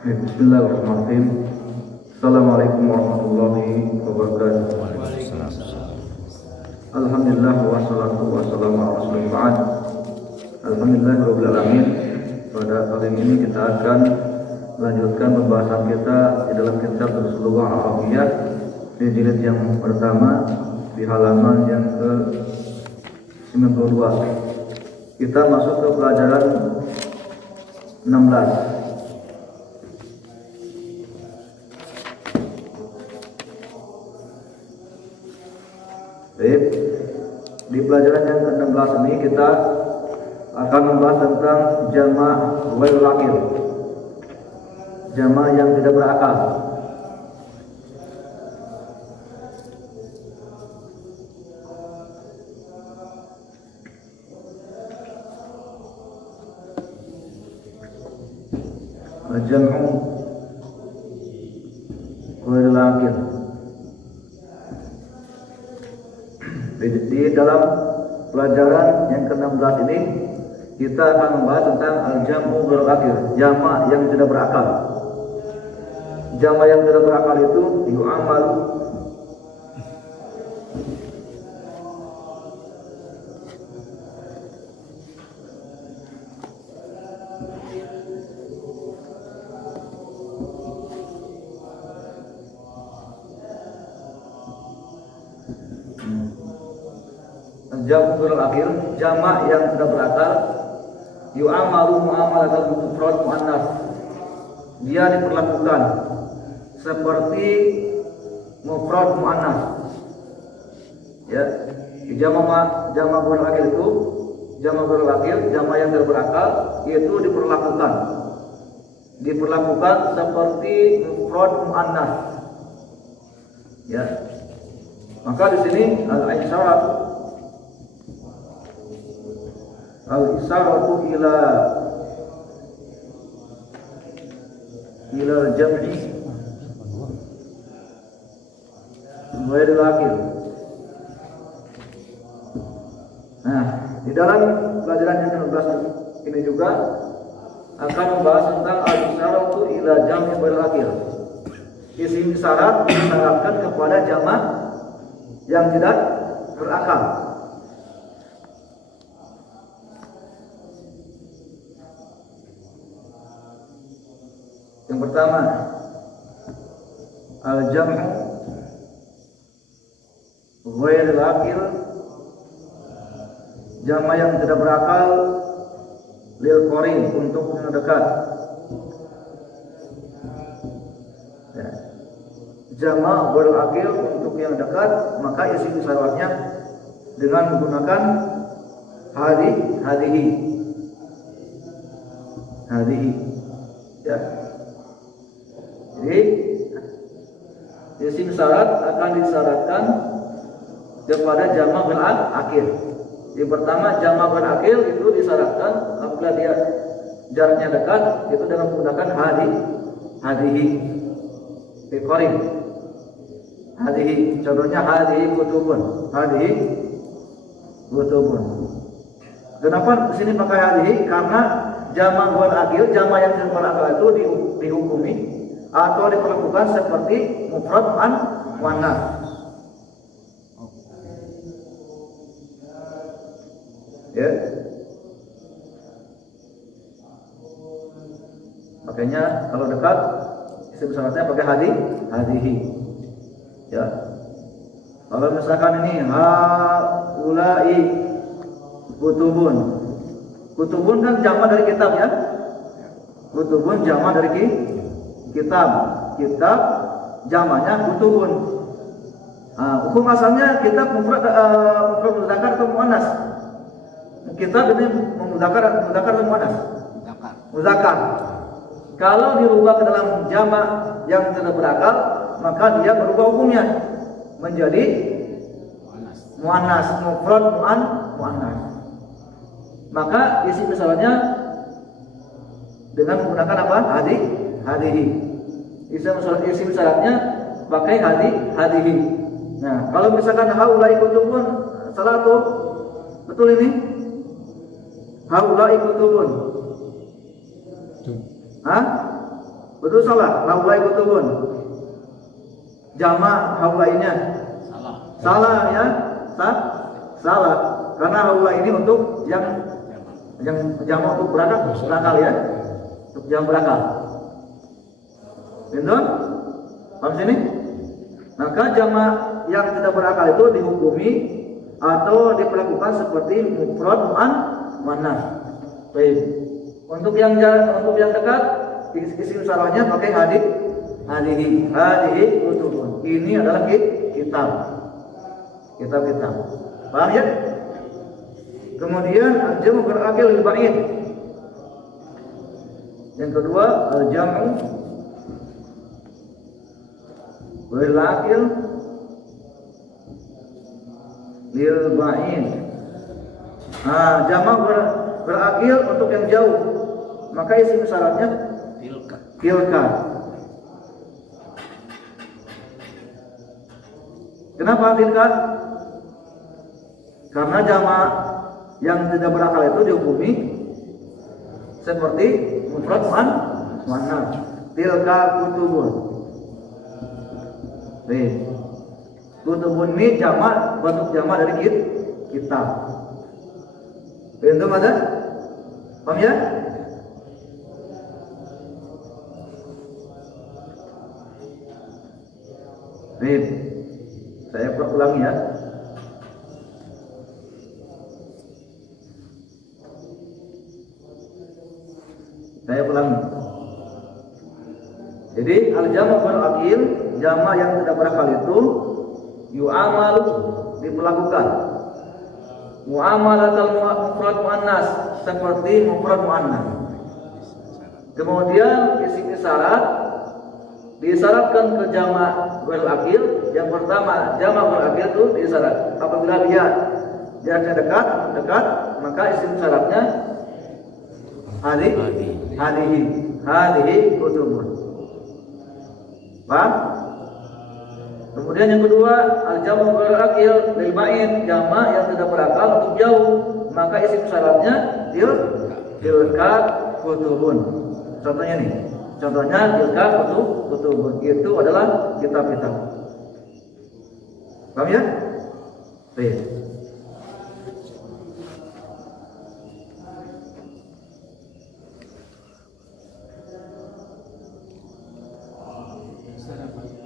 Bismillahirrahmanirrahim. Assalamualaikum warahmatullahi wabarakatuh. Alhamdulillah wassalatu wassalamu ala rasulillah. Alhamdulillahirabbil alamin. Pada kali ini kita akan melanjutkan pembahasan kita di dalam kitab Lughah Arabiyah di jilid yang pertama di halaman yang ke-92. Kita masuk ke pelajaran 16. Baik, di pelajaran yang ke-16 ini kita akan membahas tentang jama' ghairul aqil, jama' yang tidak berakal. Jam'u ghairul aqil. Di dalam pelajaran yang ke-16 ini kita akan membahas tentang al-jam'u ghairul aqil, jama' yang tidak berakal. Jama' yang tidak berakal itu yu'amal jam'u ghairul aqil, jama' yang tidak berakal, yu'amalu mu'amalatal mufrad muannas. Dia diperlakukan seperti mufrad muannas. Ya, jama' ghairul aqil itu, jama' ghairul aqil, jama' yang tidak berakal itu diperlakukan seperti mufrad muannas. Ya. Maka di sini al-isaratu ila jam'i ghairil aqil. Nah, di dalam pelajaran yang ke-16 ini juga akan membahas tentang al-isaratu ila jam'i ghairil aqil. Isim isyarat disyaratkan kepada jama' yang tidak berakal. Yang pertama, al-jam'u ghairil aqil, jama' yang tidak berakal, lil qarin, untuk yang dekat. Ya. Jama' ghairil aqil untuk yang dekat, maka isim isyaratnya dengan menggunakan hadhihi. Ya. Jadi isim syarat akan disyaratkan kepada jama' ghairil aqil. Yang pertama, jama' ghairil aqil itu disyaratkan apabila dia jaraknya dekat itu dengan menggunakan hadhihi biqarin. Hadhihi, contohnya hadhihi kutubun. Kenapa di sini pakai hadhihi? Karena jama' ghairil aqil, jama' yang tidak berakal itu dihukumi atau diperlakukan seperti mufrad muannas. Ya. Makanya kalau dekat isim syaratnya pakai hadhihi. Ya. Kalau misalkan ini haulai kutubun. Kutubun kan jama' dari kitab ya. Kutubun jama' dari kitab jamanya kutubun. Hukum asalnya kitab mufrad muzakkar atau muannas? Kitab ini muzakkar atau muannas? Muzakkar. Kalau dirubah ke dalam jama' yang tidak berakal, maka dia berubah hukumnya menjadi muannas, mufrad muannas. Maka isi misalnya dengan menggunakan apa? Hadhihi. Isim syaratnya pakai hadhihi. Nah, kalau misalkan haulai kutubun, salah tuh. Betul ini? Haulai kutubun. Hah? Betul salah, haulai kutubun. Jama haulainya. Salah ya. Salah. Karena haulai ini untuk yang jama untuk berakal ya. Untuk yang berakal. Betul? Paham sini? Maka jama yang tidak berakal itu dihukumi atau diperlakukan seperti mufrad muannas. Baik. Untuk yang dekat isim sarahnya pakai hadihi kutubun. Ini adalah kitab. Paham ya? Kemudian al-jam'u berakil lil ba'id. Yang kedua al-jam'u bil akil lil ba'id. Jamak berakil untuk yang jauh. Maka isim syaratnya tilka. Kenapa tilka? Karena jamak yang tidak berakal itu dihukumi seperti mufrad muannas. Tilka kutubun. Baik. Kutubun ini jamak, bentuk jamak dari kitab. Bentuk ada? Paham ya? Baik. Saya ulangi ya. Jadi al-jamu bil akil, jama yang tidak berakal itu yu'amalu diperlakukan. Muamalatul mufrad muannas seperti mufrad muannas. Kemudian isim isyarat disyaratkan ke jama bil akil. Yang pertama jama bil akil itu disyarat apabila dia jaraknya dekat, maka isim syaratnya hadihi kutubun. Paham? Kemudian yang kedua al-jamu bil akil lil ba'id, jama yang tidak berakal untuk jauh, maka isim syaratnya tilka kutubun. Contohnya tilka kutubun itu adalah kitab-kitab. Paham ya? Baik.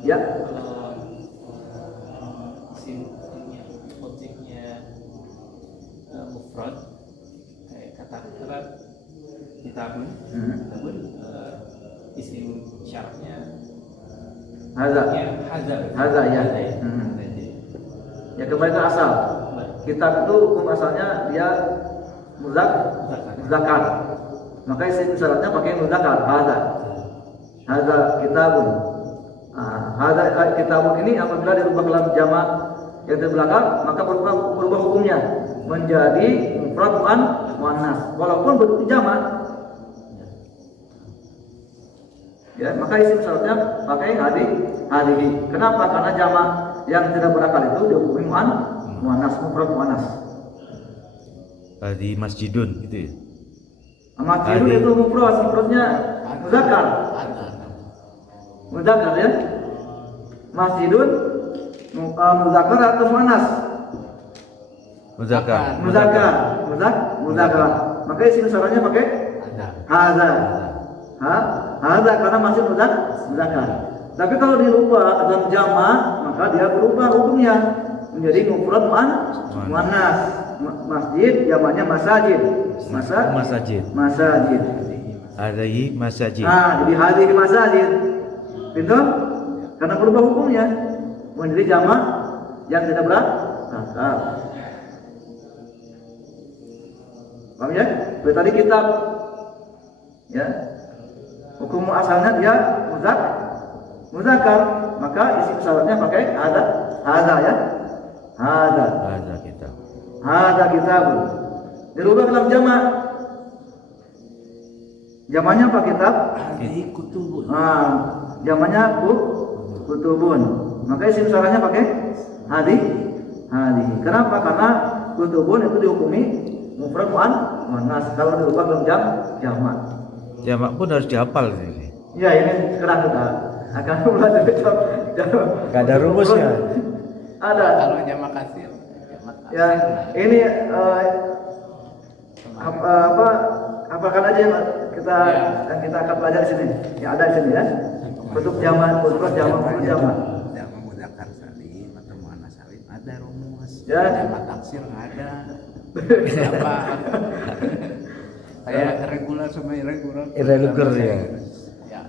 Ya. Objeknya mufrad kayak kata kitabun, isim syaratnya hadza ya. Ya kembali ke asal. Kitab itu hukum asalnya dia muzakkar. Maka isim syaratnya pakai muzakkar, hadza kitabun. Hadza kitabun ini apabila dirubah dalam jamak yang terbelakang, maka berubah hukumnya menjadi mufrad muannas walaupun bentuknya jamak. Ya, maka isim syaratnya pakai hadihi. Kenapa? Karena jamak yang tidak berakal itu dihukumi muannas, mufrad muannas. Di masjidun itu ya. Masjidun itu mufradnya muzakkar. Muzakkar ya. Masjidun muzakkar atau muannas? Muzakkar. Maka isim syaratnya pakai hadza. Hadza karena masih muzakkar. Tapi kalau dirubah dalam jamak, maka dia berubah hukumnya menjadi mufrad muannas. Masjid jamaknya masajid. Masajid. Hadihi masajid. Jadi hadihi masajid. Betul? Karena berubah hukumnya menjadi jamak yang tidak berakal. Paham ya? Tadi kitab ya. Hukum asalnya dia muzakkar, maka isim syaratnya pakai hadza ya. Hadza kitab. Hadza kitab. Dirubah dalam jamak. Jamaknya apa kitab? Kutubun. Jamaknya kutubun. Maka isim syaratnya pakai hadihi. Kenapa? Karena kutubun itu dihukumi mufrad muannas kalau dirubah dalam jamak. Jamak pun harus dihafal ini. Ya ini sekarang kita akan belajar Gak ada rumusnya. Ada. Kalau jamak kasir, Ya ini apakan aja yang kita akan belajar di sini. Yang ada di sini ya. Bentuk jamak, bentuk jamak. jamak mudzakkar salim atau muannas salim ada rumus. Ya. Jamak taksir nggak ada. Apa? Kayak regular sama irregular. Irregular, ya. Ya.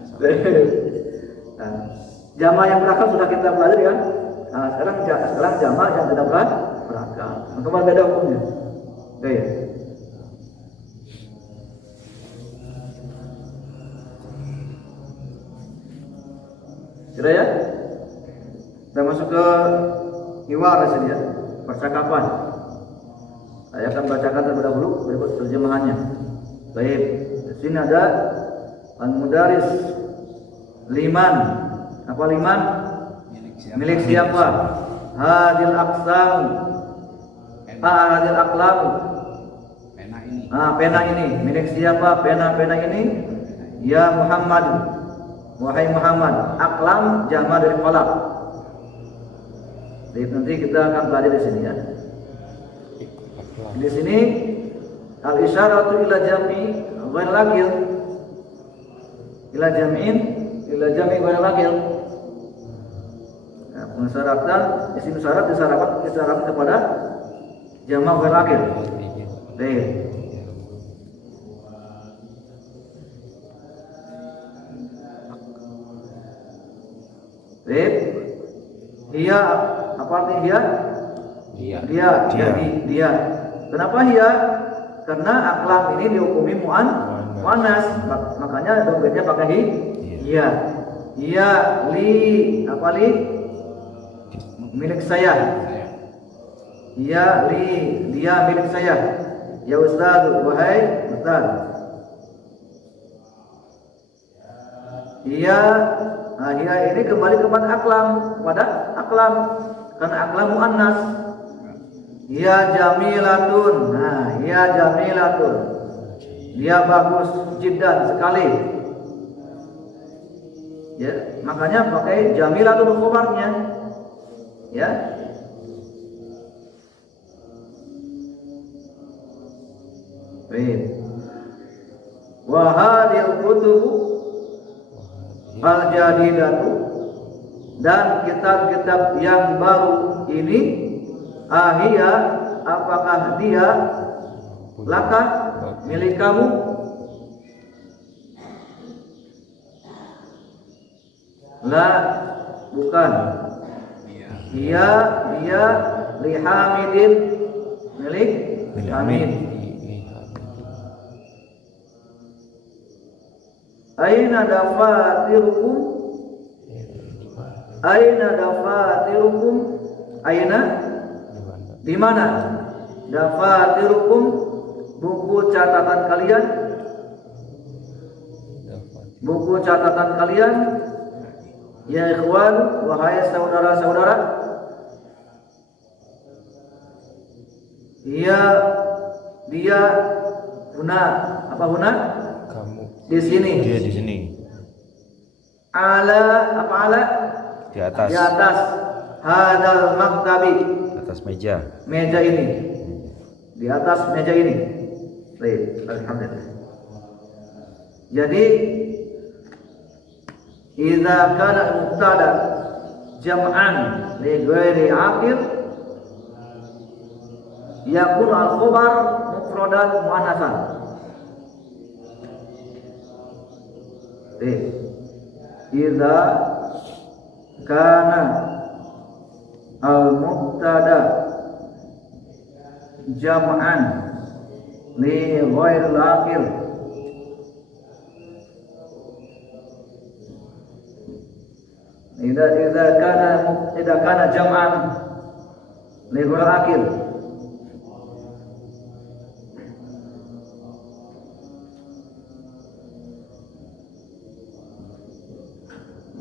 Nah, jamak yang berakal sudah kita pelajari kan. Nah, sekarang jamak yang tidak berakal. Maka beda hukumnya. Oke. Sudah ya? Kita masuk ke hiwar di sini ya, percakapan. Saya akan bacakan terlebih dahulu berikut terjemahannya. Baik, di sini ada al-mudaris liman. Apa liman? Milik siapa? Hadil aqsam. Hadil aqlam. Pena ini. Pena ini milik siapa? Pena ini. Ya Muhammad. Wahai Muhammad. Aqlam jama dari qalam. Jadi nanti kita akan belajar di sini ya. Di sini al-isyaratu ila jam'i ghair laqil. Ila jam'i ghair laqil. Nah, pensyaratan isim syarat disyaratkan kepada jamak ghair laqil. Baik. Baik. Dia apa artinya dia? Dia. Kenapa dia? Karena aklam ini dihukumi muannas, makanya domirnya pakai dia. Dia apa li? Milik saya. Dia milik saya. Ya Ustaz, wahai Ustaz. Dia ini kembali kepada aklam, karena aklam muannas. Ya jamilatun. Ya jamilatun. Dia bagus jiddan sekali. Ya, makanya pakai jamilatun khabarnya. Ya. Baik. Wa hadhil kutubu al-jadidatu, dan kitab-kitab yang baru ini ahia, apakah dia laka milik kamu? La, bukan. Dia lihamidin, milik Hamid. Aina dafatirukum? Aina di mana? Dafatirukum, buku catatan kalian. Ya ikhwan, wahai saudara-saudara. Dia huna, apa huna? Kamu. Di sini. Dia di sini. Ala, apa ala? Di atas. Di atas. Hadal maktabi. Atas meja. Meja ini. Di atas meja ini. Baik, alhamdulillah. Jadi idza kana mubtada jam'an li ghairi aqil yakun al-khabar mufradan muannatsan. Idza kana al-mubtada jam'an li ghairil aqil idza kana jam'an li ghairil aqil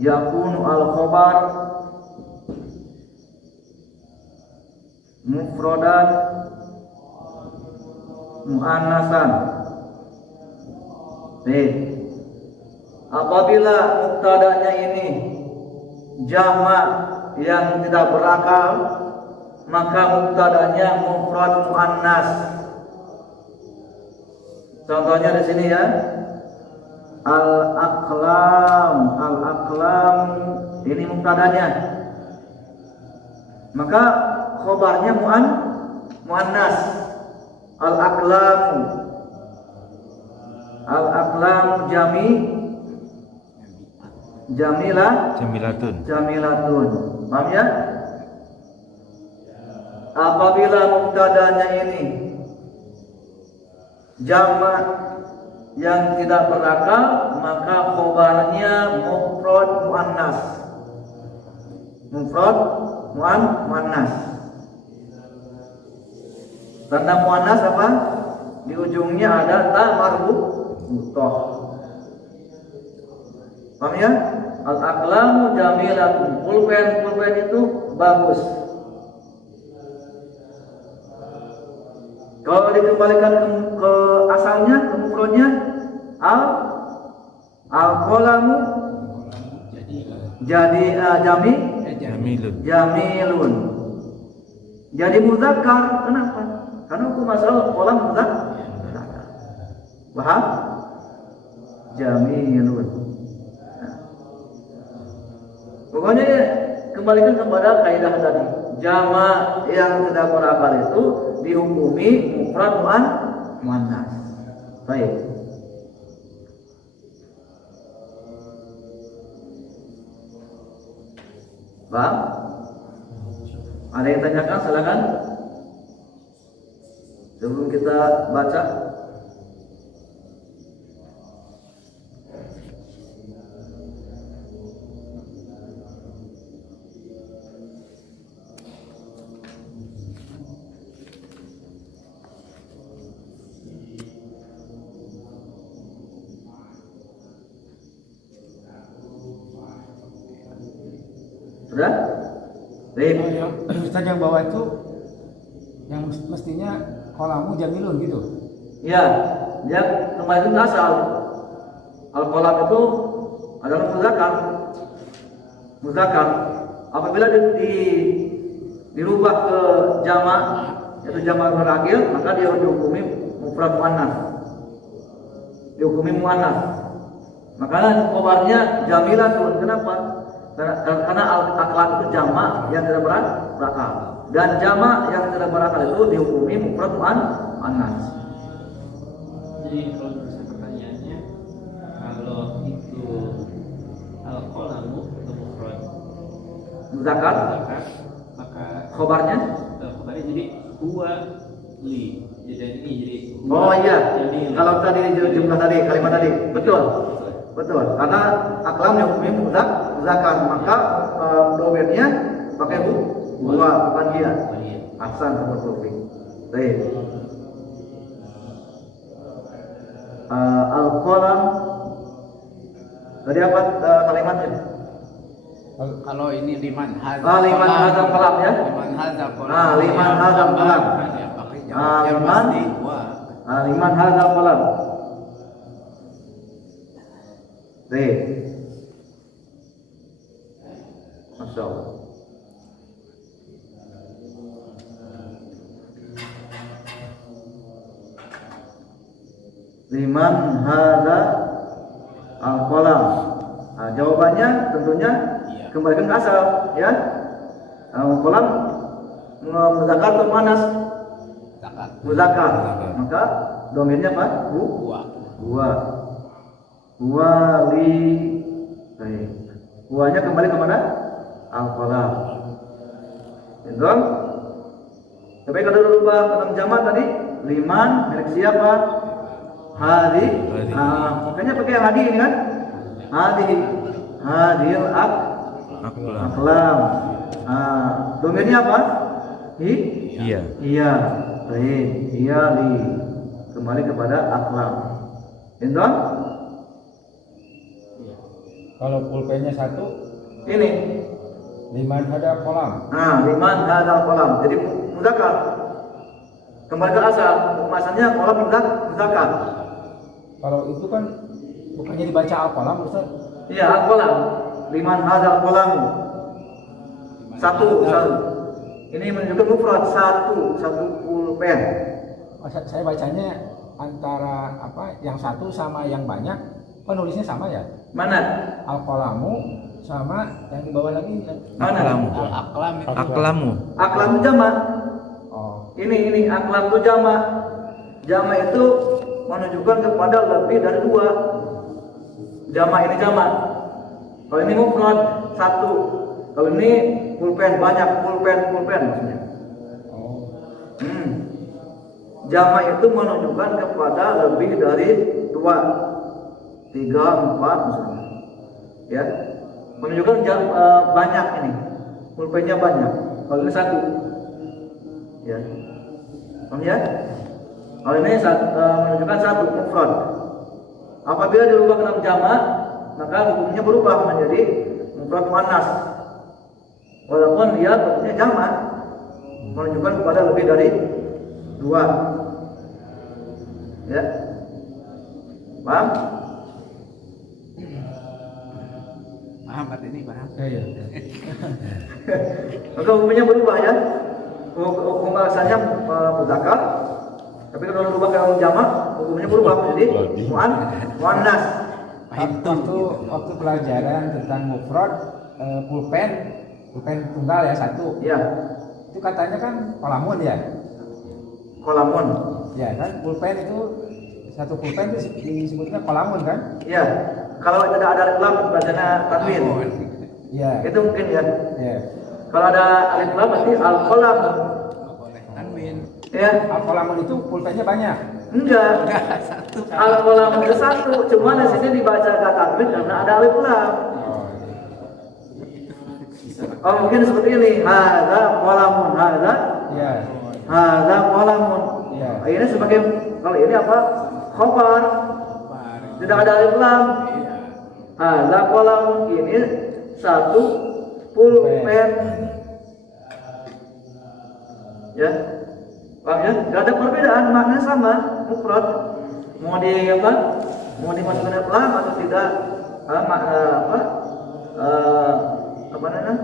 yakunu al-khabar mufradan muannasan. Apabila mubtada'nya ini jamak yang tidak berakal, maka mubtada'nya mufrad muannas. Contohnya di sini ya. Al-aqlam ini mubtada'nya. Maka khobarnya muannas. Al-aqlam jamilatun. Paham ya? Apabila mubtada'nya ini jamak yang tidak berakal, maka khobarnya mufrad muannas. Tanda muannas apa? Di ujungnya ada ta marbutoh. Paham ya? Al-aqlamu jamilatun. Pulpen itu bagus. Kalau dikembalikan ke asalnya, ke mufradnya, al-qalamu jadi jamilun. Jadi muzakkar. Kenapa? Karena hukum asal qalam muzakkar. Paham? Jamilun. Pokoknya kembalikan kepada kaidah tadi. Jamak yang tidak berakal itu dihukumi mufrad muannas. Baik. Paham? Ada yang tanyakan? Silakan. Sebelum kita baca. Sudah? Baik. Ustaz yang bawah itu yang mestinya qalamu jamilun gitu. Ya, dia kembali ke asal. Al-qalam itu adalah muzakkar. Apabila dirubah ke jamak, yaitu jamak berakil, maka dia dihukumi mufrad muannas. Makanya khobarnya jamilatun. Kenapa? Karena al-aqlam itu jamak yang tidak berakal, dan jamak yang tidak berakal itu dihukumi mufrad muannas. Jadi kalau misalnya pertanyaannya, kalau itu al-qalamu atau mufrad Muzakkar, maka khobarnya jadi huwa li. Jadi oh iya, kalau tadi jumlah tadi, kalimat tadi, betul. Karena aqlam yang hukumnya muzakkar, maka domirnya pakai huwa, bukan dia. Ahsan, seperti itu. Baik. Al-qalam tadi apa kalimatnya? Kalau ini liman liman hadzal qalam ya. Liman hadzal qalam. Liman hadzal qalam. Baik. Masya Allah. Liman hadza al-qalam. Jawabannya tentunya kembalikan ke asal ya. Al-qalam muzakkar atau muannas? Muzakkar. Maka domainnya apa? Huwa li. Baik. Huwanya kembali kepada al-qalam. Itu. Tapi kalau berubah dalam jamak tadi, liman milik siapa? Hadi. Makanya pakai hadi ini kan? Hadil aqlam. Domainnya apa? Iya. Baik. Iya li. Kembali kepada aqlam. Itu. Kalau pulpennya satu, Ini liman ada kolam. liman hadzal qalam. Jadi muzakkar. Kembali ke asal. Maksudnya qalam muzakkar. Kalau itu kan Bukannya dibaca al-qalam Ustaz? Iya, al-qalam. Liman hadzal qalam. Satu. Ini menunjukkan mufrad satu pulpen. Oh, saya bacanya antara apa yang satu sama yang banyak, penulisnya sama ya? Mana? Al-qalamu sama yang di bawah lagi ya? Mana? Aklamu. Al-aqlam itu Aklamu. Aklam itu jamak. Oh, Ini aklam itu jamak. Jamak itu menunjukkan kepada lebih dari 2. Jamak ini jamak. Kalau ini mufrad 1. Kalau ini pulpen banyak, pulpen maksudnya. oh, Jamak itu menunjukkan kepada lebih dari 2, 3, 4 misalnya. Ya. Menunjukkan banyak ini. Pulpennya banyak. Kalau ini 1. Ya. Paham ya? Kalau ini menunjukkan 1 mufrad. Apabila dirubah ke dalam jamak, maka hukumnya berubah menjadi mufrad muannas. Walaupun dia bentuknya jamak, menunjukkan kepada lebih dari 2. Ya. Paham? Paham arti ini, paham? iya. Maka hukumnya berubah ya. Hukum asalnya mudzakkar, tapi kalau berubah ke dalam jamak, hukumnya berubah menjadi muannas. Waktu pelajaran tentang mufrad pulpen tunggal ya satu. Ya, Itu katanya kan kolamun ya. kolamun. Ya kan pulpen itu satu pulpen itu disebutnya kolamun kan? Ya, kalau tidak ada alif lam bacanya tanwin. Iya. Itu mungkin ya. Ya. Kalau ada alif lam berarti al-qalam. Boleh tanwin. Ya, Al-qalamun itu pulpennya banyak. enggak. Satu. Al-qalam itu 1, cuma di sini dibaca kata tanwin karena ada alif lam. Oh, mungkin seperti ini. Hadza qalamun, Iya. hadza qalamun. Iya. Ini sebagai kalau ini apa? Khabar. Tidak ada alif lam. Hadza qalamun, ini 1 pulpen. Ya. Paham ya? Tidak ada perbedaan, maknanya sama, mufrad. Mau di apa? Mau dimasukkan alif lam atau tidak? Makna apa? Apa namanya?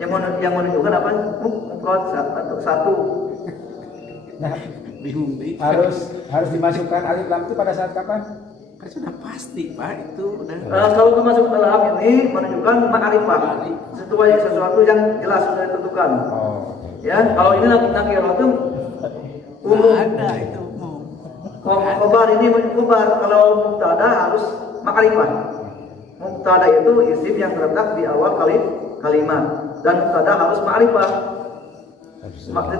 Yang menunjukkan apa? Mufrad atau 1. Nah, Bingung deh. harus dimasukkan alif lam itu pada saat kapan? Kan sudah pasti, Pak, itu udah. Kalau termasuk dalam ini menunjukkan ma'rifah, sesuatu yang jelas sudah ditentukan. Oh. Ya, kalau ini nakirah itu umum. Ada itu umum. Khobar ini khobar, kalau mubtada harus ma'rifah. Mubtada itu isim yang terletak di awal kalimat dan mubtada harus ma'rifah.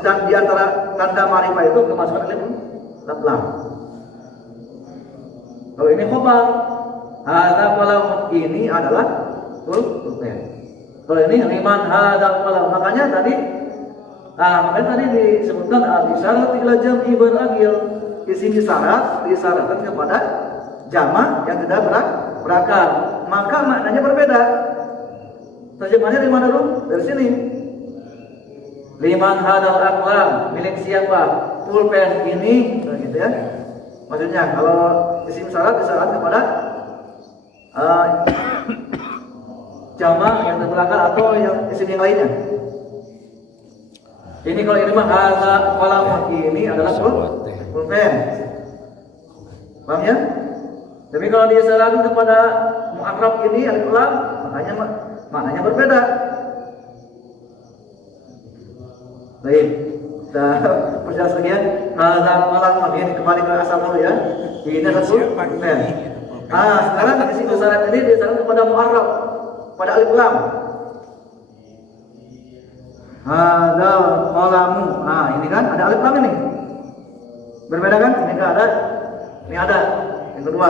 Dan di antara tanda ma'rifah itu kemasukan alif lam. Kalau ini khobar, hadza qalam, ini adalah pulpen. Kalau ini liman hadzal qalam, makanya tadi disebutkan al-isyarat ila jam'i bil-aqil. Isim disyaratkan kepada jamak yang tidak berakal. Maka maknanya berbeda. Terjemahannya dari mana dulu? Dari sini. Liman hadzal aqlam, milik siapa? Pulpen ini, gitu ya. Maksudnya kalau isim syarat disyaratkan kepada jamak yang berakal atau yang isim yang lainnya. Ini kalau ini mah hadza qalam, ini adalah pulpen. Paham ya? Tapi kalau disyaratkan kepada mu'arraf ini alif lam, maknanya berbeda. Baik. Perjalanan sekian, hadza qalam, ini kembali ke asal dulu ya. Ini adalah pulpen. Sekarang isim syarat ini disyaratkan kepada mu'arraf, pada alif lam. Hadzal qalamu. Ini kan ada alif lam ini. Berbeda kan? Ini enggak ada. Ini ada. Yang kedua.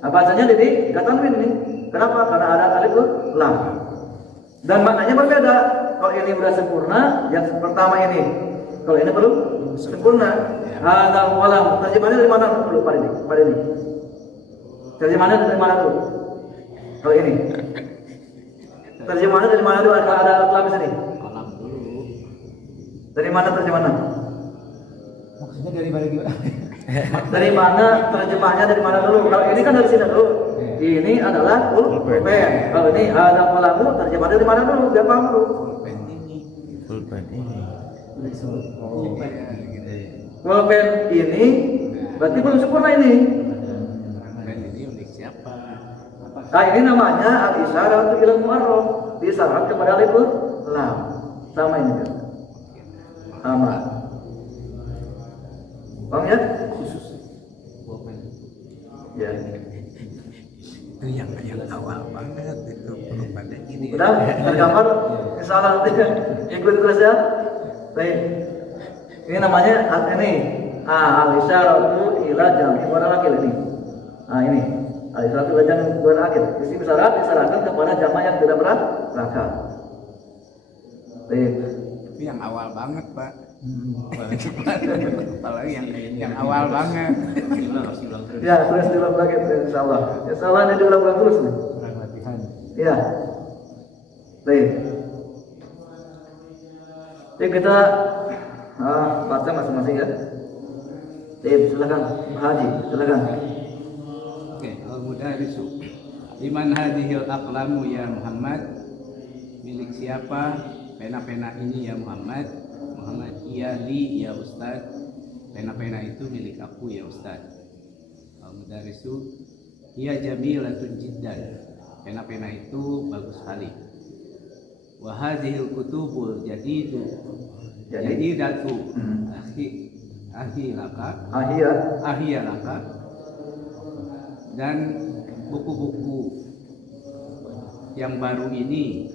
Bacanya jadi tanwin ini. Kenapa? Karena ada alif lam. Dan maknanya berbeda. Kalau ini sudah sempurna, yang pertama ini. Kalau ini belum sempurna. Hadzal qalam. Terjemahannya dari mana dulu pada ini? Terjemahannya dari mana dulu? Kalau ini. Terjemahannya dari mana dulu? Kalau ada alif lam di sini. Dari mana terjemahan? Maksudnya dari mana gimana? Dari mana terjemahnya, dari mana dulu? Kalau ini kan dari sini dulu. Ini adalah pulpen. Kalau ini ada kalamu, terjemahnya dari mana dulu? Biar paham dulu. Pulpen ini. Pulpen ini. Oh, gitu ya. Pulpen ini berarti belum sempurna ini. Pulpen ini milik siapa? Nah ini namanya al-isyarat ila mu'arraf, disyarat kepada alif lam. Sama ini kan? Sama. Paham ya? Pulpen. Ya. Itu yang awal banget itu pulpennya ini. Udah tergambar. Insyaallah nanti ikut terus ya. Baik. Ini namanya ini. Al-isyaratu ila jam'i muannas akil ini. Nah ini. Al-isyaratu ila jam'i muannas akil. Isim isyarat disyaratkan kepada jamak yang tidak berakal. Baik. Itu yang awal banget, Pak. Apalagi yang awal banget. Harus diulang terus. Ya, terus diulang lagi insyaallah. Insyaallah ini diulang terus nih. Kurang latihan. Iya. Baik. Jadi kita baca masing-masing ya. Baik, silakan Pak Haji, silakan. Oke, al-mudarisu. Liman hadhil aqlamu ya Muhammad? Milik siapa pena-pena ini ya Muhammad? Muhammad, iya li ya Ustaz. Pena-pena itu milik aku ya Ustaz. Al-mudarisu, iya jamilatun jiddan. Pena-pena itu bagus sekali. Wa hadhil kutubul jadidatu ahiyalaka. Dan buku-buku yang baru ini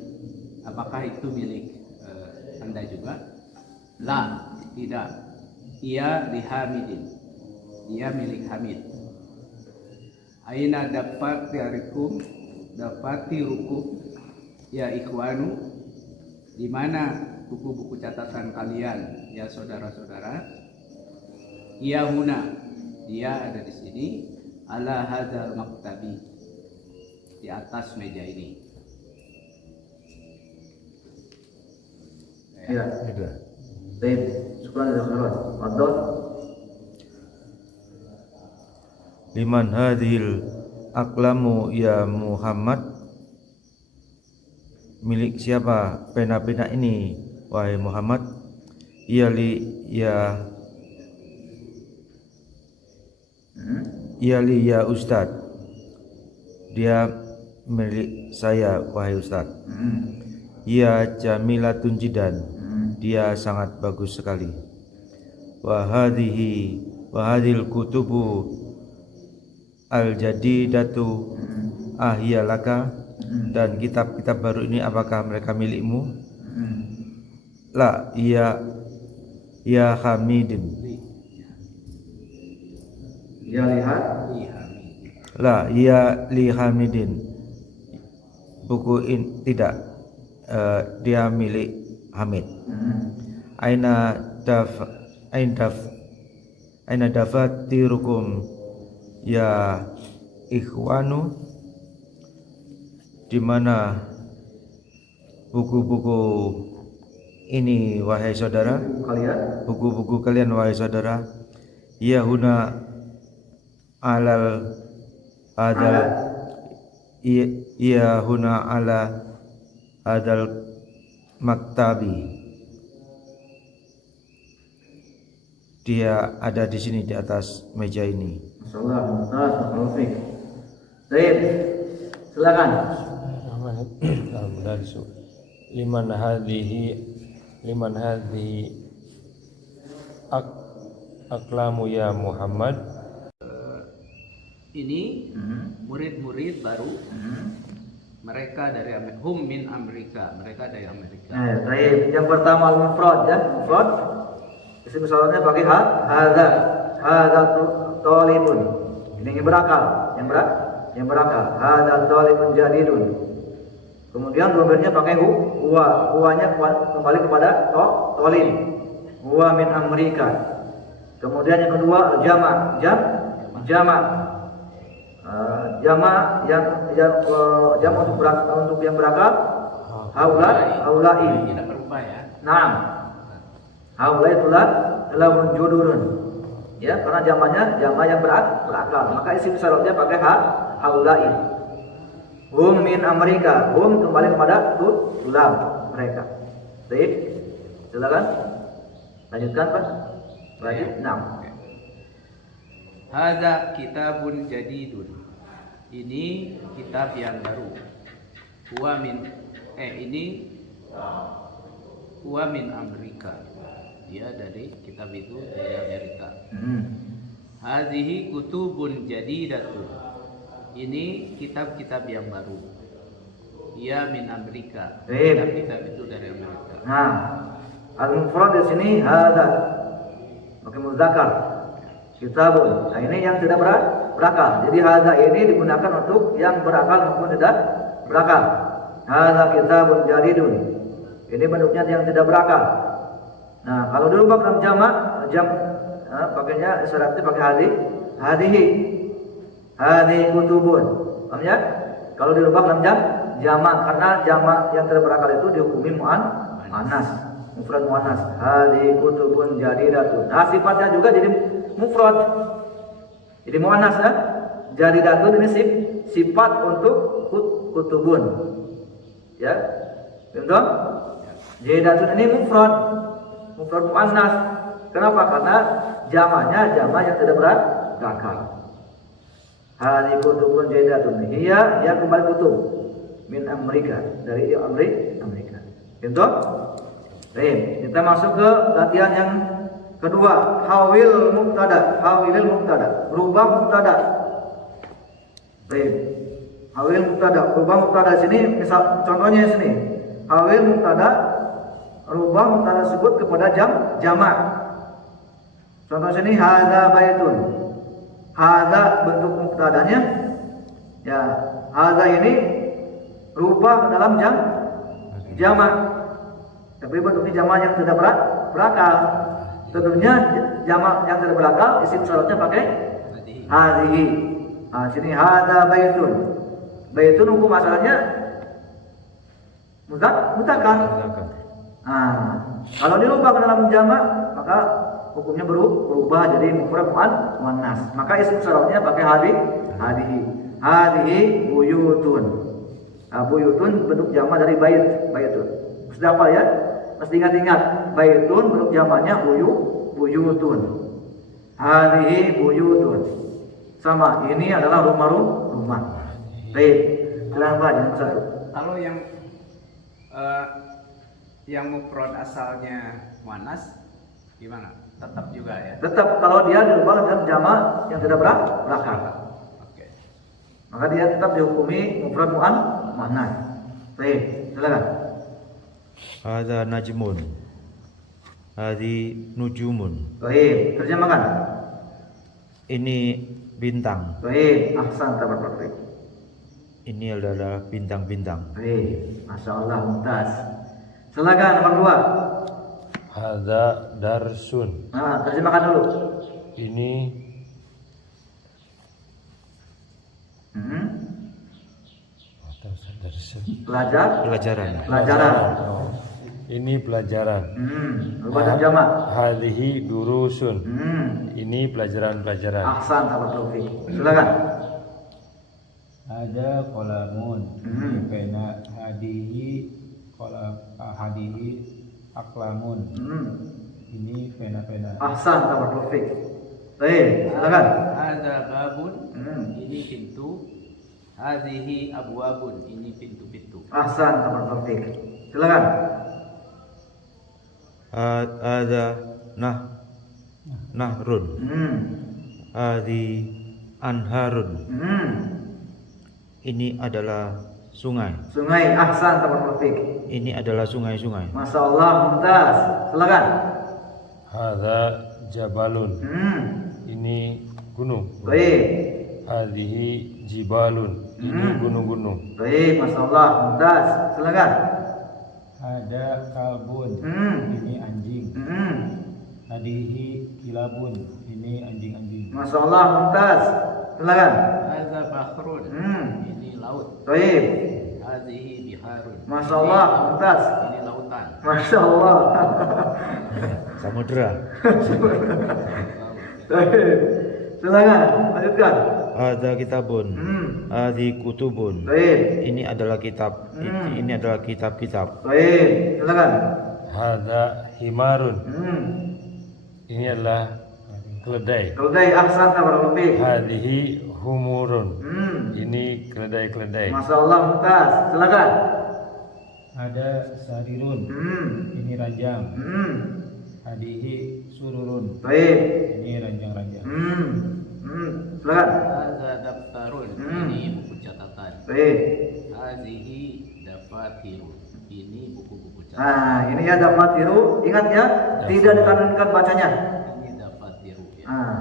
apakah itu milik Anda juga? La, tidak. Ia li Hamidin. Ia milik Hamid. Aina dafatirukum ya ikhwanu. Di mana buku-buku catatan kalian ya saudara-saudara? Ia huna. Dia ada di sini. Ala hadzal maktabi. Di atas meja ini. Iya. Sudah. Baik, syukran jazakallah. Fadhol. Liman hadhil aqlamu ya Muhammad? Milik siapa pena-pena ini wahai Muhammad? Ya Ustaz. Dia milik saya wahai Ustaz. Ya jamilatun jiddan. Dia sangat bagus sekali. Wa hadhil kutubu al-jadidatu ahiyalaka. Dan kitab-kitab baru ini apakah mereka milikmu? La, ya Hamidin. Ya lihat. La, ya li Hamidin. Buku ini tidak, dia milik Hamid. Aina dafatirukum ya ikhwanu? Di mana buku-buku ini wahai saudara? Kalian. Buku-buku kalian wahai saudara? Ya huna alal adal. Ya huna ala adal maktabi. Dia ada di sini di atas meja ini. Masyaallah, mumtaz, barakallahu fiik. Baik. Silakan. Liman hadhihi aqlamu ya Muhammad? Ini murid-murid baru. Mereka dari hum min Amerika. Mereka dari Amerika. Baik. Yang pertama al-mufrad ya, mufrad. Isim misalnya pakai hadza. Hadza talibun. Ini yang berakal, yang berakal. Hadza talibun jadidun. Kemudian domirnya pakai huwa. Huwanya kembali kepada talib. Huwa min Amerika. Kemudian yang kedua jama'. Jama' jama' untuk yang berakal. Haulai. Tidak berubah ya. Naam. Haulai itulah judurun. Ya, karena jama yang berakal. Maka isim syaratnya pakai haulai. Hum min Amerika. Hum kembali kepada tulam mereka. Baik. Silakan. Lanjutkan, Pak. Lanjut. Nah. Hadza kitabun jadidun. Ini kitab yang baru. Huwa min Amerika. Dia dari kitab itu dari Amerika. Hadhihi kutubun jadidatun. Ini kitab-kitab yang baru. Ia min Amerika. Kitab-kitab itu dari Amerika. Nah, al-mufrad di sini hadza. Oke, muzakkar. Kitabun. Nah, ini yang tidak berakal. Jadi hadza ini digunakan untuk yang berakal maupun tidak berakal. Hadza kitabun jadidun. Ini bentuknya yang tidak berakal. Nah, kalau dirubah dalam pakainya isyaratnya pakai hadihi kutubun. Paham ya? Kalau dirubah dalam jamak, karena jamak yang tidak berakal itu dihukumi muannas, mufrad muannas. Hadihi kutubun jadidatun. Nah, sifatnya juga jadi mufrad. Jadi muannas ya. Jadidatun ini sifat untuk kutubun. Ya. Contoh? Jadidatun ini mufrad muannas. Kenapa? Karena jamaknya jamak yang tidak berakal. Hadhihi kutubun jadidatun. Hiya ya kembali kutub min Amerika, dari Amerika. Contoh? Baik, kita masuk ke latihan yang kedua. Hawilil mubtada. Berubah mubtada. Baik. Hawil mubtada. Berubah mubtada sini, misal contohnya sini. Hawil mubtada, rubah mubtada tersebut kepada jamak. Contoh sini hadza baitun. Hadza bentuk mubtadanya. Ya, hadza ini rubah dalam jamak. Tapi bentuknya jamak yang tidak berakal. Tentunya jamak yang tidak berakal isim syaratnya pakai hadhihi. Nah, sini hadza baitun. Baitun hukum asalnya mudzakkar. Nah, kalau dirubah ke dalam jamak maka hukumnya berubah jadi mufrad muannas. Maka isim syaratnya pakai hadihi. Hadihi buyutun. Nah, buyutun bentuk jamak dari baitun. Sudah apa ya? Mesti ingat-ingat. Baitun bentuk jamaknya buyutun. Hadihi buyutun. Sama, ini adalah rumah. Baik. Silakan Pak, yang satu. Kalau yang mufrad asalnya muannas gimana? Tetap juga ya. Tetap kalau dia dirubah dalam jamak yang tidak berakal. Oke. Maka dia tetap dihukumi mufrad muannas. Baik, silakan. Hadza najmun. Hadi nujumun. Baik, terjemahkan. Ini bintang. Baik, ahsan tabarakallah. Ini adalah bintang-bintang. Baik, Masya Allah, mumtaz. Silakan nomor 2. Hadza darsun. Nah, terjemahkan dulu. Ini darsun. Pelajaran. Oh, ini pelajaran. Rubah dan jamak. Hadhihi durusun. Ini pelajaran-pelajaran. Ahsan tabarakallah. Silakan. Ada kolamun. Pena hadihi aklamun. Ini pena-pena. Ahsan tabarakallah. Baik, silakan. Hadza babun. Ini pintu. Hadhihi abwabun. Ini pintu-pintu. Ahsan tabarakallah. Silakan. Ada nahrun. Hadi anharun. Ini adalah sungai. Sungai. Ahsan tabarakallah. Ini adalah sungai-sungai. Masya Allah, mumtaz. Silakan. Hadza jabalun. Ini gunung. Baik. Hadhihi jibalun. Ini gunung-gunung. Baik, Masya Allah, mumtaz. Silakan. Ada kalbun. Ini anjing. Hadihi kilabun. Ini anjing-anjing. Masya Allah, mumtaz. Silakan. Hadza bahrun. Ini laut. Baik. Hadhihi biharun. Masya Allah, mumtaz. Ini lautan. Masya Allah. Samudra. Silakan, lanjutkan. Ada kitabun. Adi kutubun. Baik. Ini adalah kitab. Ini adalah kitab-kitab. Baik, silakan. Hada himarun. Ini adalah keledai. Keledai ahsan tabarakallahu. Hadihi humurun. Ini keledai-keledai. Masya Allah, mumtaz. Silakan. Ada sarirun. Ini ranjang. Hadihi sururun. Baik. Ini ranjang-ranjang. Silakan. Hadza daftarun. Ini buku catatan. Baik. Hazihi dafatirun. Ini buku-buku catatan. Nah, ini ya dafatiru. Ingat ya, tidak ditanwinkan bacanya. Ini dafatiru ya. Nah,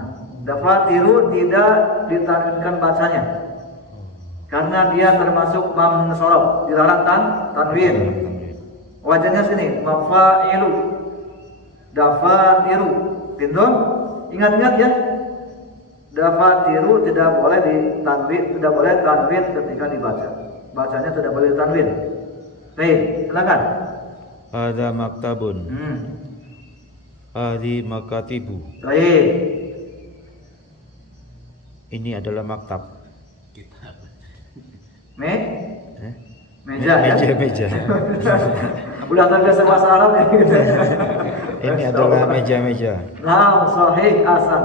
dafatiru tidak ditanwinkan bacanya. Karena dia termasuk mam sorof, dilarang tanwin. Wajahnya sini, mafailu. Dafatiru. Tindong, ingat-ingat ya. Dafatiru tidak boleh ditanwin, tidak boleh tanwin ketika dibaca. Bacanya tidak boleh ditanwin. Baik, silakan. Ada maktabun. Adi makatibu. Baik. Ini adalah maktab. Kitab. Meja ya. Meja. Udah terbiasa bahasa Arab ya. Ini adalah meja-meja. Nah, sahih hasan.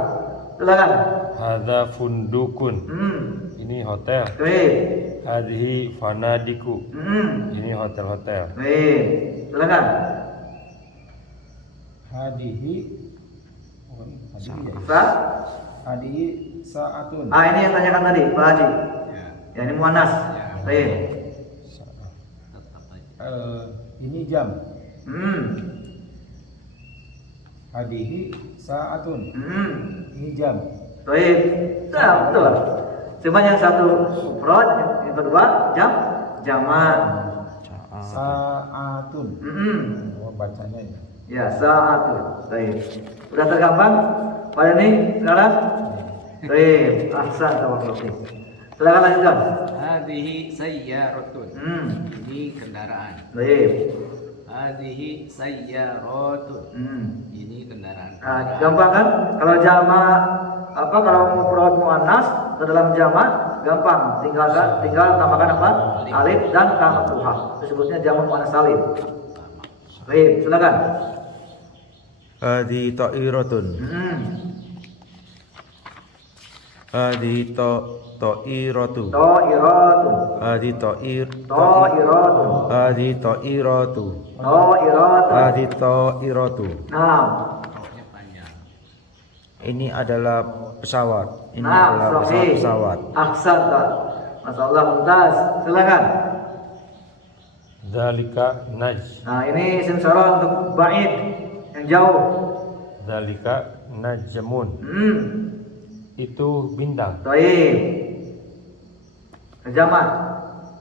Silakan. Hada fundukun. Ini hotel. Baik. Hadihi fanadiku. Ini hotel-hotel. Baik. Silakan. Hadihi hadihi ya. Sa. Hadihi saatun. Ini yang tanyakan tadi, Pak Haji. Ya, ini muannas. Baik. Tetap aja. Ini jam. Hmm. Hadihi saatun. Ini jam. Baik. Nah, betul. Cuma yang satu mufrad, yang kedua jamak. Saatun. Oh, bacanya ya. Ya, saatun. Baik. Udah tergambar? Pak ini sekarang? Baik. Ahsan tabarakallahu. Silakan lanjutkan. Hadhihi sayyaratun. Ini kendaraan. Baik. Hadhihi sayyaratun. Ini kendaraan. Nah, gampang kan? Kalau jamak kalau mufrad muannas dalam jamak gampang, tinggal tambahkan apa? Alif dan ta maftuhah. Disebutnya jamak muannas salim. Baik, silakan. Adi ta'iratun. Adi ta'iratu. Ta'iratun. Adi ta'iratu. Ta'iratun. Adi ta'iratu. Ta'iratun. Adi ta'iratu. Nah, Rohnya panjang. Ini adalah pesawat. Ini nah, adalah sahih. pesawat. Ahsan, Pak. Masyaallah, mumtaz. Silakan. Zalika naj. Nah, ini isim syarah untuk ba'id, yang jauh. Zalika najmun. Itu bintang. Baik. Jamak.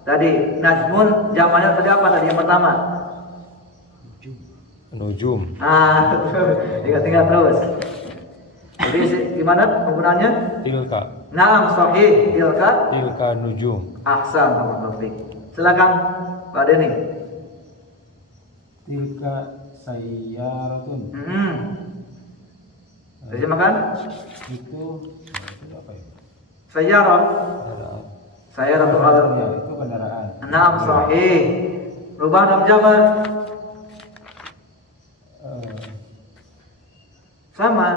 Tadi najmun jamaknya tadi apa tadi yang pertama? Nujum. Nah, ingat-ingat terus. Jadi gimana penggunaannya? Tilka. Naam, sahih. Tilka. Tilka nujum. Ahsan, Taufik. Silakan Pak Denny. Tilka sayyaratun. Terjemahkan. Itu apa ya? Sayyarah. Sayyarah itu Ya, itu kendaraan. Naam, sahih. Rubah dalam jamak. Sama.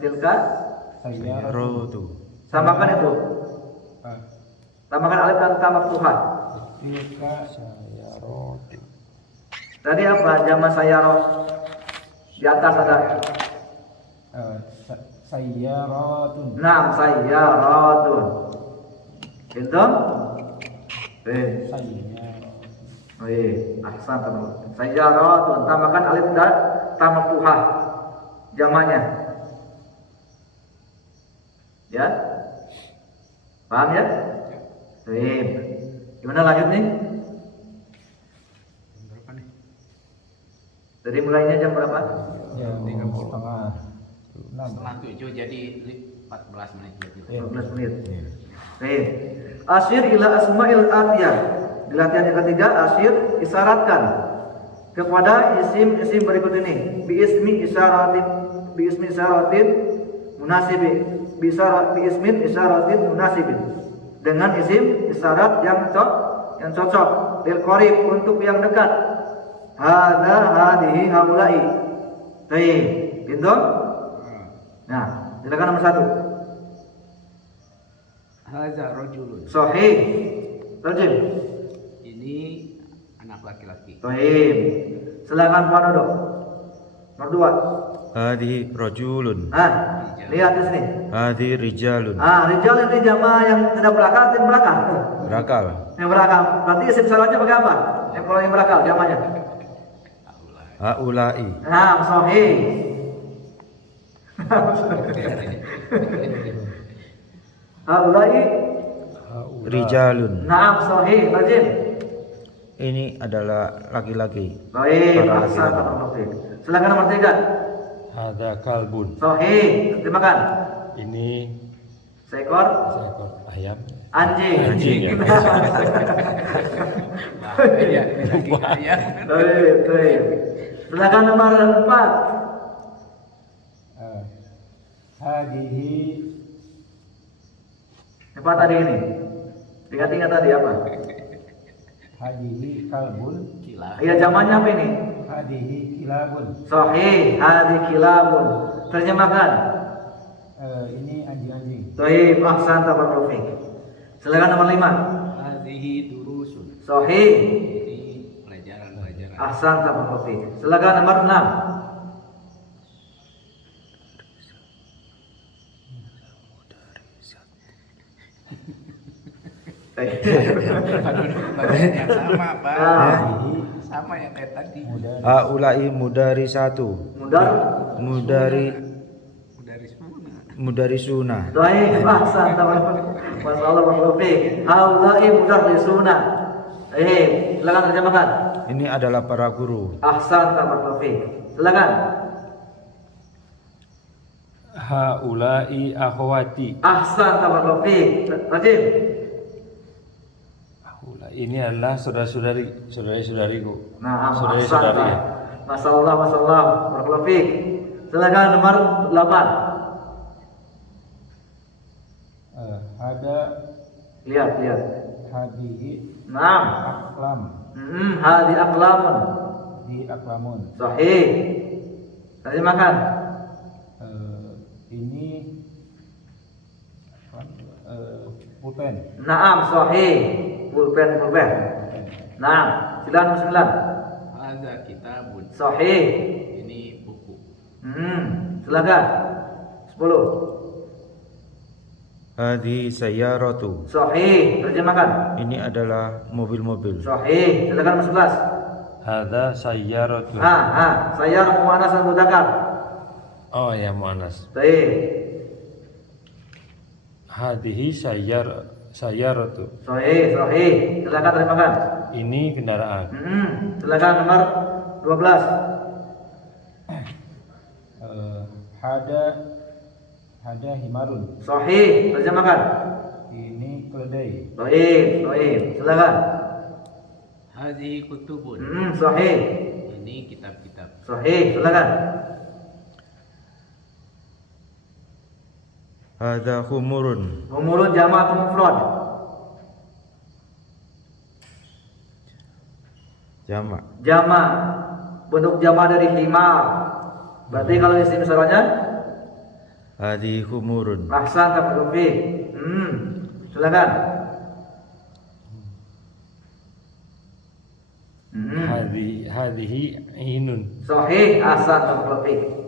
Tilka. Sayyaratu. Samakan itu. Tambahkan alif dan ta maftuhah. Tilka Sayyarati. Tadi apa? Jamak sayyarah. Di atas ada. sayyaratun. Naam, sayyaratun. Itu? Ahsan teman. Sayyaratun. Tambahkan alif dan ta maftuhah. Jamaknya. Ya? Paham ya? Baik. Gimana lanjut nih? Dari mulainya jam berapa? Jam 5:30. Setelah 7 jadi 14 menit gitu. 15 menit. Baik. Asyir ila asma'il atiyah. Di latihan yang ketiga, asyir isyaratkan kepada isim-isim berikut ini. Bi ismi isyaratin munasibi bi ismin isyaratin munasibin, dengan isim isyarat yang cocok lil qarib untuk yang dekat. Hadza hadihi haulai. Baik, gitu. Nah, silakan nomor 1. Hadza rajulun. Sahih. Rajul. Ini anak laki-laki. Baik. Silakan Pak Dodo. Nomor 2. Hadhi rajulun. Lihat di sini. Hadhi rijalun. Rijal ini jamaah yang tidak berakal atau yang berakal? Berakal. Yang berakal. Berarti isim syaratnya pakai apa? Yang kalau yang berakal jamaahnya. Haulai. Sahih. Haulai. Rijalun. Sahih. Rajin. Ini adalah laki-laki. Baik, Para ahsan, laki-laki. tabarakallah. Silakan nomor 3. Hadza kalbun. Sahih. Dimakan. Ini Seekor seekor ayam. anjing. Anjing, ya. Bahaya, ini lagi kaya. Baik. Silakan nomor 4. Hadihi Apa tadi ini? Ingat tadi apa? hadihi kalbun, Gila. Iya, zamannya apa ini? hadihi kilabun. Sahih. Hadi kilabun. Terjemahkan. Ini anjing-anjing. Baik, ahsan, tabarakallah. Silakan nomor 5. Hadhihi durusun. Sahih. Ini pelajaran-pelajaran. Ahsan, tabarakallah. Silakan nomor 6. Yang sama, Pak. Sama yang kayak tadi. Haulai mudarisatu. Mudar. Mudarisuna. Baik, ahsan, tabarakallah. Masyaallah, barakallahu. Haulai mudarrisuna. Silakan terjemahkan. Ini adalah para guru. Ahsan, tabarakallahu. Silakan. Haulai akhwati. Ahsan, tabarakallahu. Rajin. Haulai ini adalah saudari-saudariku. Nah, Saudari-saudari. ahsan. Masyaallah, barakallahu. Silakan nomor 8. Ada Lihat. hadihi Naam. aklam, Hadi aqlamun. di aklamun. Sahih. Terjemahkan. Ini pulpen. Naam, sahih. Pulpen. Naam. Silakan nomor 9. Hadza kitabun. Sahih. Ini buku. Silakan. 10. Hadhi sayyaratu. Sahih. Terjemahkan. Ini adalah mobil-mobil. Sahih. Silakan nomor 11. Hadza sayyaratu. Saya muannas dan mudzakkar. Oh ya, muannas. Sahih. Hadhihi sayyaratu. Sahih. Silakan terjemahkan. Ini kendaraan. Silakan nomor 12. Hada himarun, Sahih. Terjemahkan. ini keledai. Sahih. Silakan. Hadhihi kutubun. Sahih. Ini kitab-kitab. Sahih. Silakan. Hadza humurun. Umurun jamaah atau mufrad? Jamak. Jamaah. Bentuk jamaah dari himar. Berarti kalau isim syaratnya Hadhi humurun. ahsan, tabarakallah. Silakan. Hadhihi ainun. Sahih. Ahsan, tabarakallah.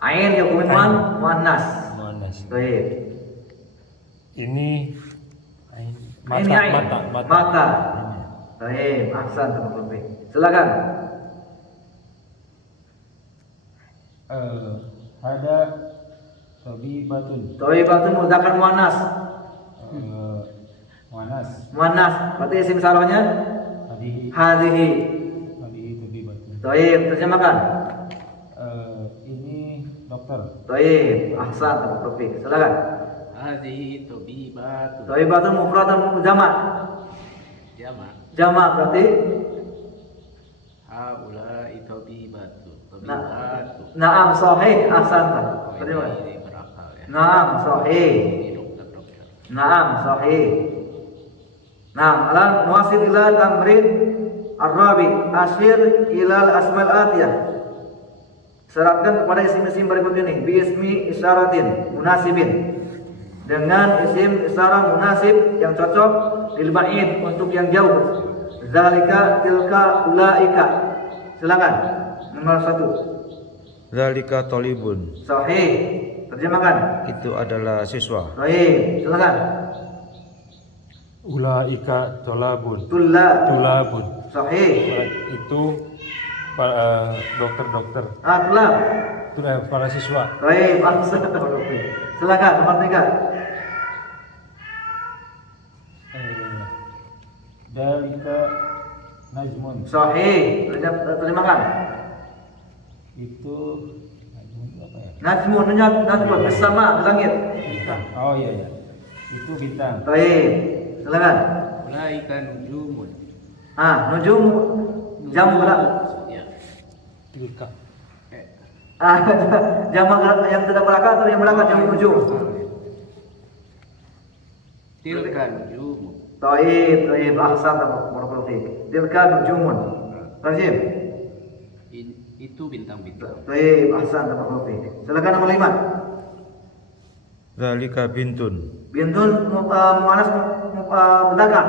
Ain yakumun muannas. Muannas. Baik. Ini ain. Ini ain. Mata. Ini. Baik. Ahsan, tabarakallah. Silakan. Hada tabibatun, Thaibatun mudzakkar muannas. Muannas. Berarti isim syaratnya hadihi hadhihi. tabibatun. Baik. Terjemahkan. Ini dokter. Baik. Ahsan, tabarakallah. Silakan. Hadhihi tabibatun. Thaibatun mufrad atau jamak? Jamak. Jamak berarti Haulai tabibatun. Tabibatu. Naam, sahih. Ahsan. Oh, Terima. ini berakal Naam, sahih. Dokter. Naam, sahih. Naam, alam muasir ila tamrin ar-rabi asyir ila al-asmal atiyah. Syaratkan kepada isim-isim berikut ini bi ismi isyaratin munasibin, dengan isim isyarah munasib yang cocok lil ba'id untuk yang jauh. Zalika, tilka, ulaika. Silakan. Nomor 1. Zalika tolibun. Sahih. Terjemahkan. Itu adalah siswa. Sahih. Silakan. Ulaika tolabun. Tulab. Tulabun. Sahih. Itu para dokter-dokter. Tulab. Itu para siswa. Baik, bangsa. Silakan nomor 3. Dalika najmun. Sahih. Terjemahkan. Itu najmun itu apa ya? Najmun bersama di langit. Bintang. Oh iya. Itu bintang. Baik. Silakan. Ulaika nujumun. Nujum jamu gerak. Ya. Tilka. Jamu gerak yang tidak berakal atau yang berakal jamu nujum. Tilka nujumun. Taib, ahsan barakallahu fiik. Tilka nujumun. Rajim. Itu bintang-bintang. Taib, ahsan barakallahu fiik. Silakan nomor 5. Zalika bintun. Bintun muannas mudzakkar.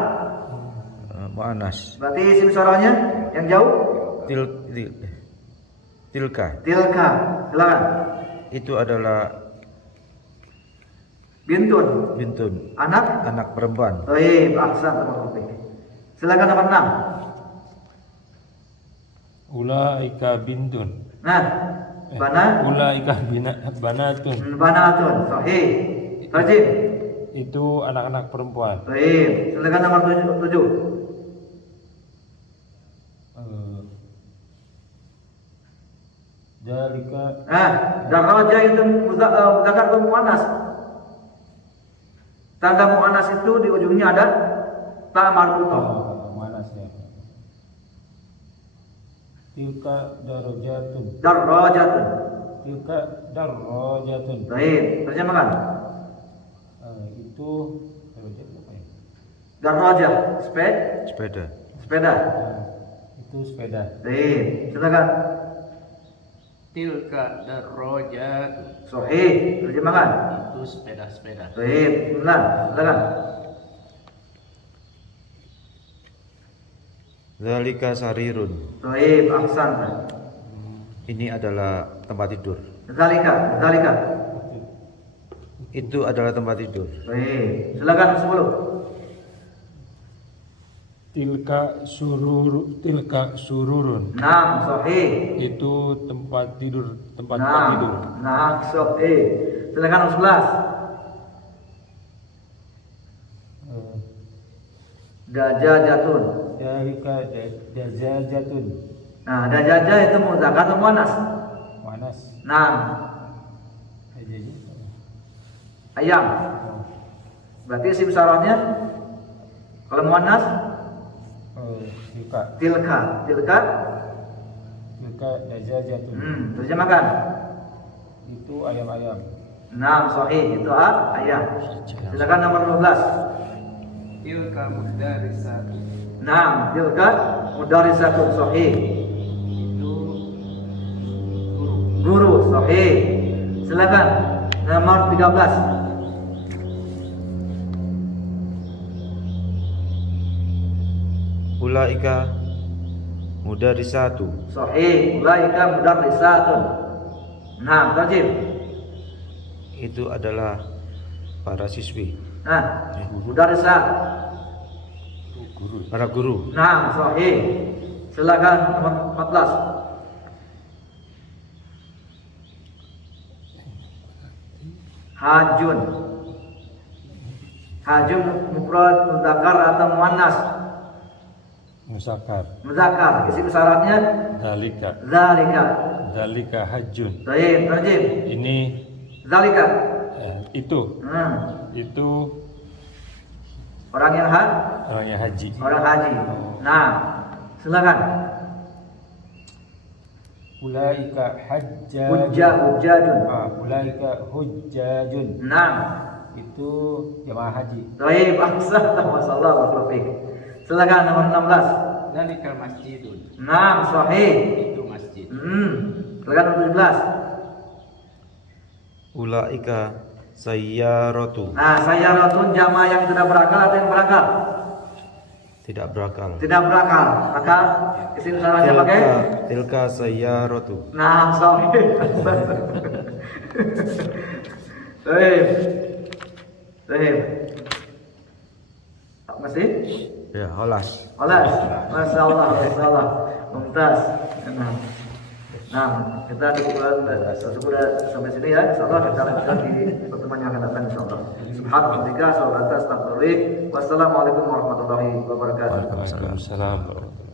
Mu'anas. Berarti isim isyarahnya yang jauh Tilka. tilka. Silakan. Itu adalah Bintun. bintun. Anak. Perempuan. Taib, ahsan barakallahu fiik. Silakan nomor 6. Ulaika bintun. Ulaika banatun. Banatun. Sahih. Rajim. Itu anak-anak perempuan. Baik, silakan nomor 7. Dalika Daraja itu mudzakkar atau muannas. Tanda muannas itu di ujungnya ada ta marbutah. manas ya. Tilka darajatun. Darajatun. Tilka darajatun. Baik, terjemahkan. Itu darajat apa ya? Daraja, Sepeda. sepeda. Itu sepeda. Baik, silakan. Tilka darajat. Sahih, terjemahkan. Itu sepeda-sepeda. Baik, silakan. Zalika sarirun. Baik, ahsan. Ini adalah tempat tidur. Zalika. Itu adalah tempat tidur. Baik, silakan 10. Tilka sururun. Sahih. Itu tempat tidur. Sahih. Silakan 11. Dajajatun. Dalika dajajatun. Dajaja itu mudzakkar atau muannas? Manas. Dajajah. Ayam. Berarti isim isyarahnya kalau muannas tilka. Tilka dajajatun. Terjemahkan. Itu ayam-ayam. Sahih, itu ayam. Silakan nomor 12. Tilka mudarisatu. Tilka mudarisatun. Sahih. Itu Guru. Sahih. Silakan nomor 13. Ulaika mudarisatu. Sahih. Ulaika mudarisatun. Rajim. Itu adalah para siswi. Mudarisat. Para guru. Sahih. Silakan nomor 14. Hajun mufrad mudzakkar atau muannas? Muzakkar. Isim syaratnya Dalika hajjun. Baik, terjem. Ini Zalika. Itu Orang yang haji. Orang haji. Silakan. Ulaika hujjajun. Ulaika hujjajun. Nah, Itu jamaah haji. baik bangsa. Masyaallah, barakallahu. Silakan nomor 16. Zalikal masjidun. Nah, sahih. Itu masjid. Silakan nomor 17. Ulaika sayyaratu. Nah, sayyaratun jamaah yang tidak berakal atau yang berakal? Tidak berakal. Tidak berakal. Maka isim salahnya pakai Tilka sayyaratu. nah, sahih. Sahih. Sahih. Masih? Ya, holas. Olas. Masyaallah, masyaallah. Mumtaz. Nah, kita sudah sampai sini ya. Insyaallah kita lanjutkan di pertemuan yang akan datang insyaallah. Subhanallah, astagfirullah. Wassalamualaikum warahmatullahi wabarakatuh. Waalaikumsalam warahmatullahi wabarakatuh.